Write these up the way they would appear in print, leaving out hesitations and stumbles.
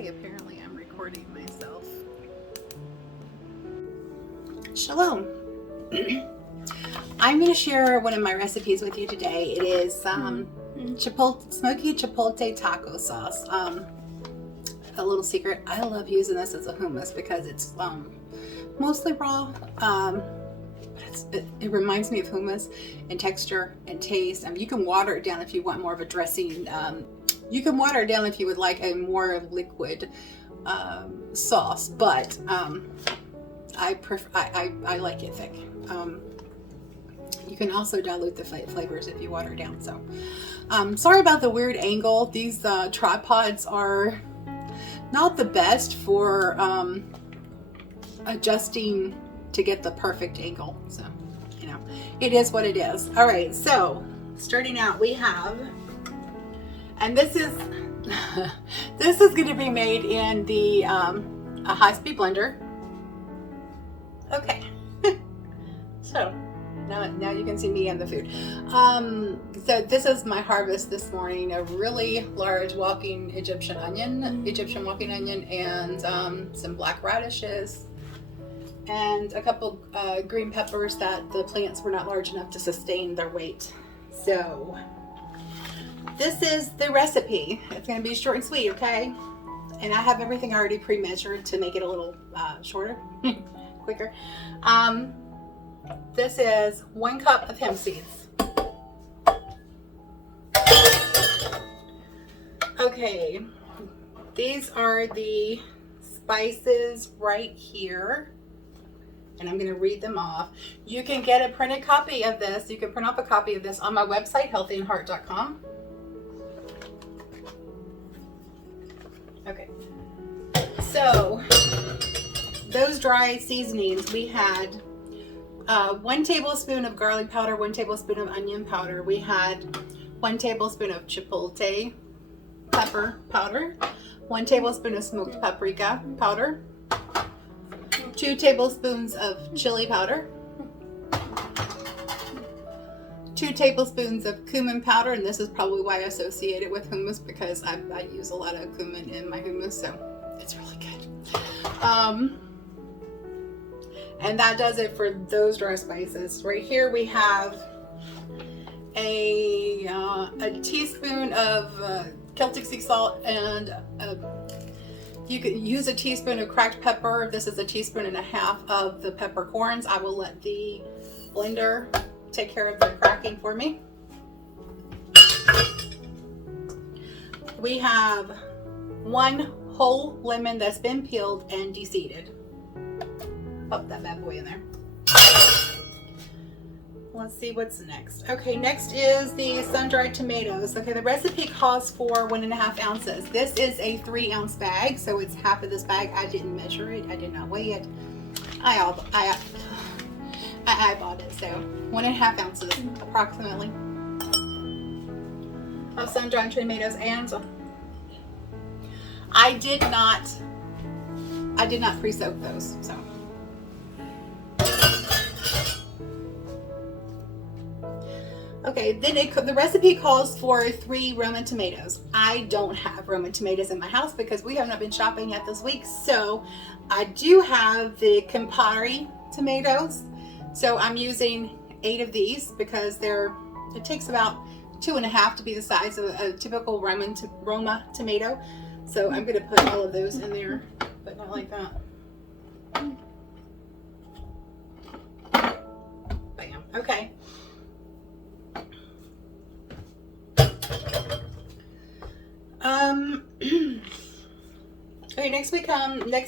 Okay, apparently I'm recording myself. Shalom. I'm going to share one of my recipes with you today. It is Smokey Chipolte taco sauce. A little secret, I love using this as a hummus because it's mostly raw. But it reminds me of hummus in texture and taste. You can water it down if you want more of a dressing. You can water it down if you would like a more liquid sauce, but I like it thick. You can also dilute the flavors if you water it down. So, sorry about the weird angle. These tripods are not the best for adjusting to get the perfect angle. So, you know, it is what it is. All right, so starting out, we have, and this is this is going to be made in the a high-speed blender. Okay, so now you can see me and the food. So this is my harvest this morning: a really large walking Egyptian walking onion, and some black radishes, and a couple green peppers that the plants were not large enough to sustain their weight. So this is the recipe. It's going to be short and sweet, okay? And I have everything already pre-measured to make it a little shorter, quicker. This is 1 cup of hemp seeds. Okay, these are the spices right here, and I'm going to read them off. You can get a printed copy of this. You can print off a copy of this on my website, healthyandheart.com. Okay, so those dry seasonings, we had 1 tablespoon of garlic powder, 1 tablespoon of onion powder. We had 1 tablespoon of chipotle pepper powder, 1 tablespoon of smoked paprika powder, 2 tablespoons of chili powder, 2 tablespoons of cumin powder, and this is probably why I associate it with hummus, because I use a lot of cumin in my hummus, so it's really good. And that does it for those dry spices. Right here we have a teaspoon of Celtic sea salt, and you could use a teaspoon of cracked pepper. This is a teaspoon and a half of the peppercorns. I will let the blender take care of the cracking for me. We have 1 whole lemon that's been peeled and de-seeded. Pop that bad boy in there. Let's see what's next. Okay, next is the sun-dried tomatoes. Okay, the recipe calls for 1.5 ounces. This is a 3-ounce bag, so it's half of this bag. I didn't measure it. I did not weigh it. I bought it, so 1.5 ounces approximately of sun-dried tomatoes. And I did not pre-soak those, so. Okay, then the recipe calls for 3 Roman tomatoes. I don't have Roman tomatoes in my house because we have not been shopping yet this week. So I do have the Campari tomatoes. So I'm using 8 of these because it takes about 2.5 to be the size of a typical Roma tomato. So I'm going to put all of those in there, but not like that. Bam. Okay. Okay, next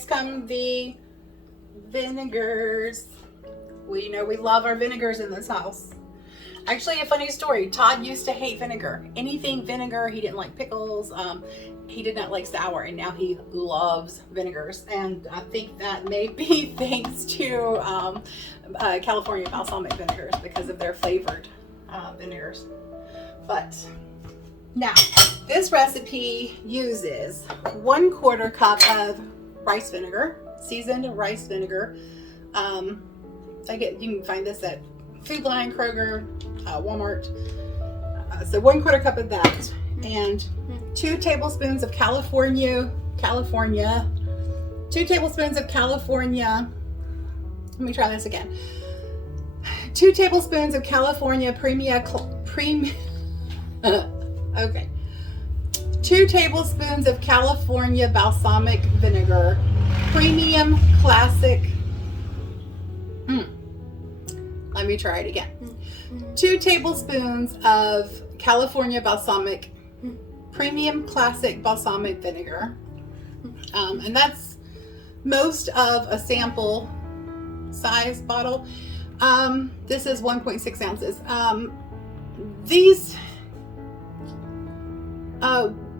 come the vinegars. We know we love our vinegars in this house. Actually, a funny story. Todd used to hate vinegar. Anything vinegar. He didn't like pickles. He did not like sour, and now he loves vinegars. And I think that may be thanks to California balsamic vinegars because of their flavored vinegars. But now, this recipe uses 1/4 cup of rice vinegar, seasoned rice vinegar. You can find this at Food Lion, Kroger, Walmart. So 1/4 cup of that, and 2 tablespoons of California California, 2 tablespoons of California. Let me try this again. 2 tablespoons of California okay. 2 tablespoons of California balsamic vinegar, premium classic. Let me try it again. 2 tablespoons of California balsamic, premium classic balsamic vinegar. And that's most of a sample size bottle. This is 1.6 ounces. These,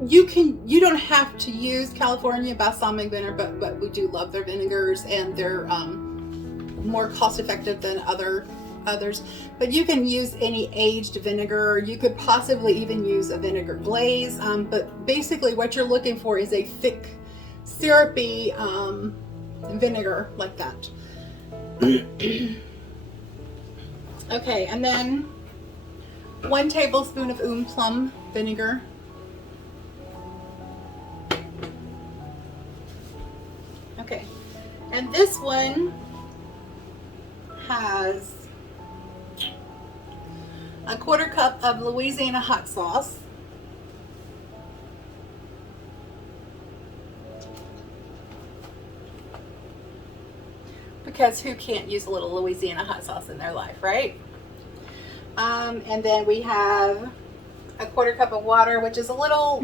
you don't have to use California balsamic vinegar, but we do love their vinegars, and they're more cost effective than others. But you can use any aged vinegar. You could possibly even use a vinegar glaze. But basically what you're looking for is a thick, syrupy vinegar like that. Okay, and then 1 tablespoon of plum vinegar. Okay, and this one has a 1/4 cup of Louisiana hot sauce. Because who can't use a little Louisiana hot sauce in their life, right? And then we have a 1/4 cup of water, which is a little,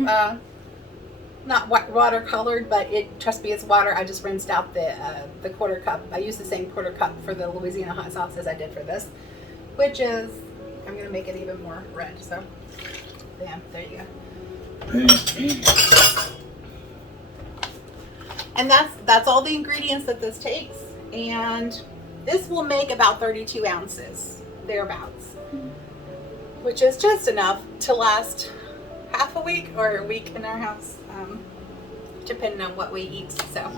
not water colored, but trust me, it's water. I just rinsed out the 1/4 cup. I used the same 1/4 cup for the Louisiana hot sauce as I did for this, which is, I'm going to make it even more red. So, bam, there you go. And that's all the ingredients that this takes. And this will make about 32 ounces, thereabouts, which is just enough to last half a week or a week in our house, depending on what we eat. So.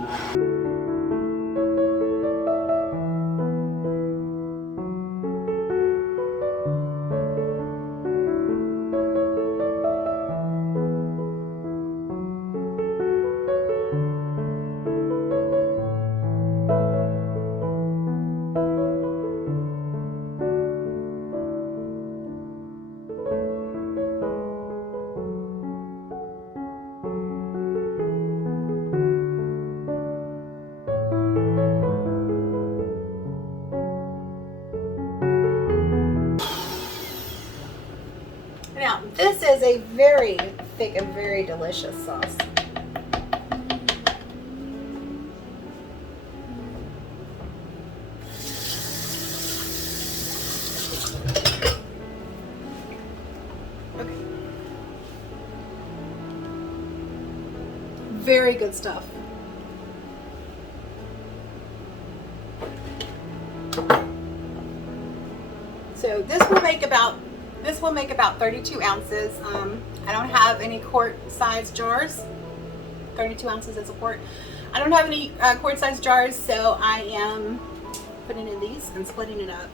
Now, this is a very thick and very delicious sauce. Okay. Very good stuff. So this will make about 32 ounces. I don't have any quart size jars. 32 ounces is a quart. I don't have any quart size jars, so I am putting in these and splitting it up.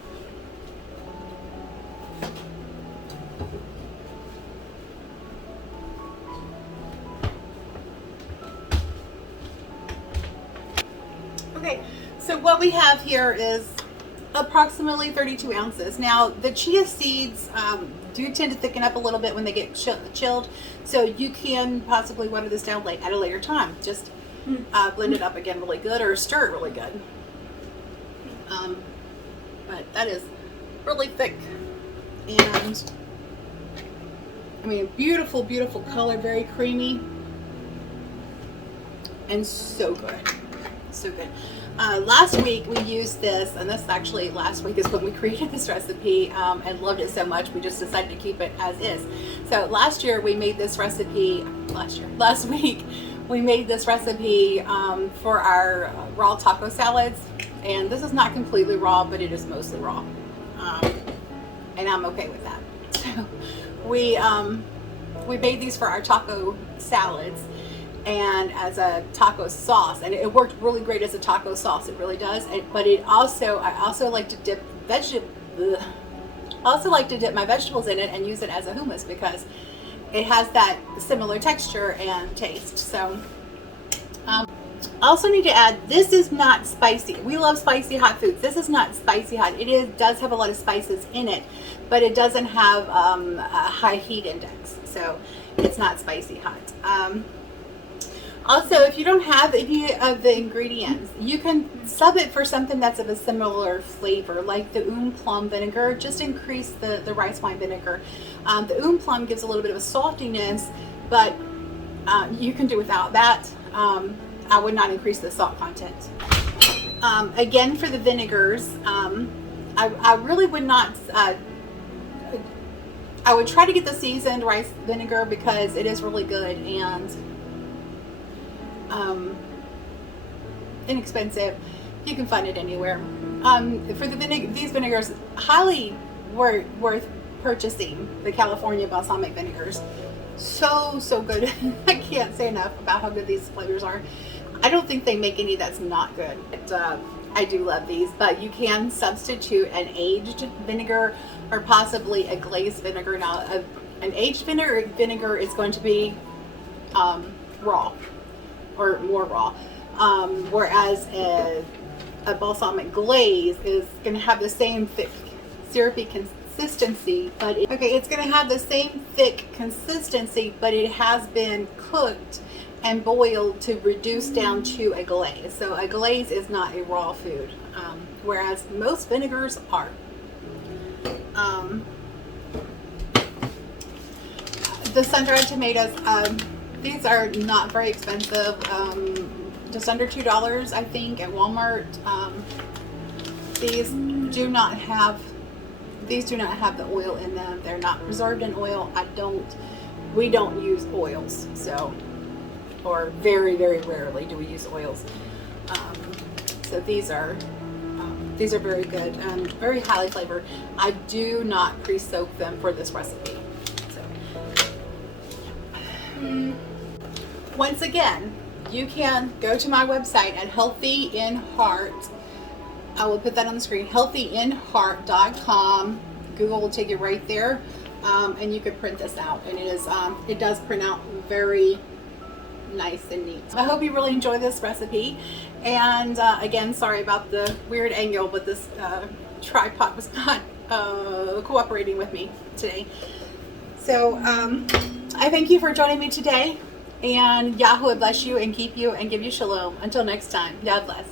Okay, so what we have here is approximately 32 ounces. Now, the chia seeds do tend to thicken up a little bit when they get chilled, so you can possibly water this down at a later time. Just blend it up again really good, or stir it really good. But that is really thick, and I mean, beautiful, beautiful color, very creamy, and so good, so good. Last week we used this, and this actually last week is when we created this recipe, and loved it so much we just decided to keep it as is. So last week we made this recipe for our raw taco salads, and this is not completely raw, but it is mostly raw, and I'm okay with that. So we made these for our taco salads and as a taco sauce, and it worked really great as a taco sauce. It really does. But I also like to dip my vegetables in it and use it as a hummus because it has that similar texture and taste. So I also need to add, this is not spicy. We love spicy hot foods. This is not spicy hot. Does have a lot of spices in it, but it doesn't have a high heat index, so it's not spicy hot. Also, if you don't have any of the ingredients, you can sub it for something that's of a similar flavor, like the plum vinegar. Just increase the rice wine vinegar. The plum gives a little bit of a saltiness, but you can do without that. I would not increase the salt content. Again, for the vinegars, I really would not, I would try to get the seasoned rice vinegar because it is really good and inexpensive. You can find it anywhere. For these vinegars, highly worth purchasing the California balsamic vinegars. So good. I can't say enough about how good these flavors are. I don't think they make any that's not good. But, I do love these, but you can substitute an aged vinegar or possibly a glazed vinegar. Now, an aged vinegar is going to be raw or more raw, whereas a balsamic glaze is going to have the same thick, syrupy consistency, but it's going to have the same thick consistency, but it has been cooked and boiled to reduce down to a glaze. So a glaze is not a raw food, whereas most vinegars are. The sun-dried tomatoes, these are not very expensive, just under $2 I think at Walmart. These do not have the oil in them. They're not preserved in oil. We don't use oils, so, or very rarely do we use oils. So these are very good and very highly flavored. I do not pre-soak them for this recipe. So once again, you can go to my website at Healthy in Heart. I will put that on the screen, healthyinheart.com. Google will take you right there, and you can print this out. And it does print out very nice and neat. I hope you really enjoy this recipe. And again, sorry about the weird angle, but this tripod was not cooperating with me today. So I thank you for joining me today. And Yahuah bless you and keep you and give you shalom. Until next time, God bless.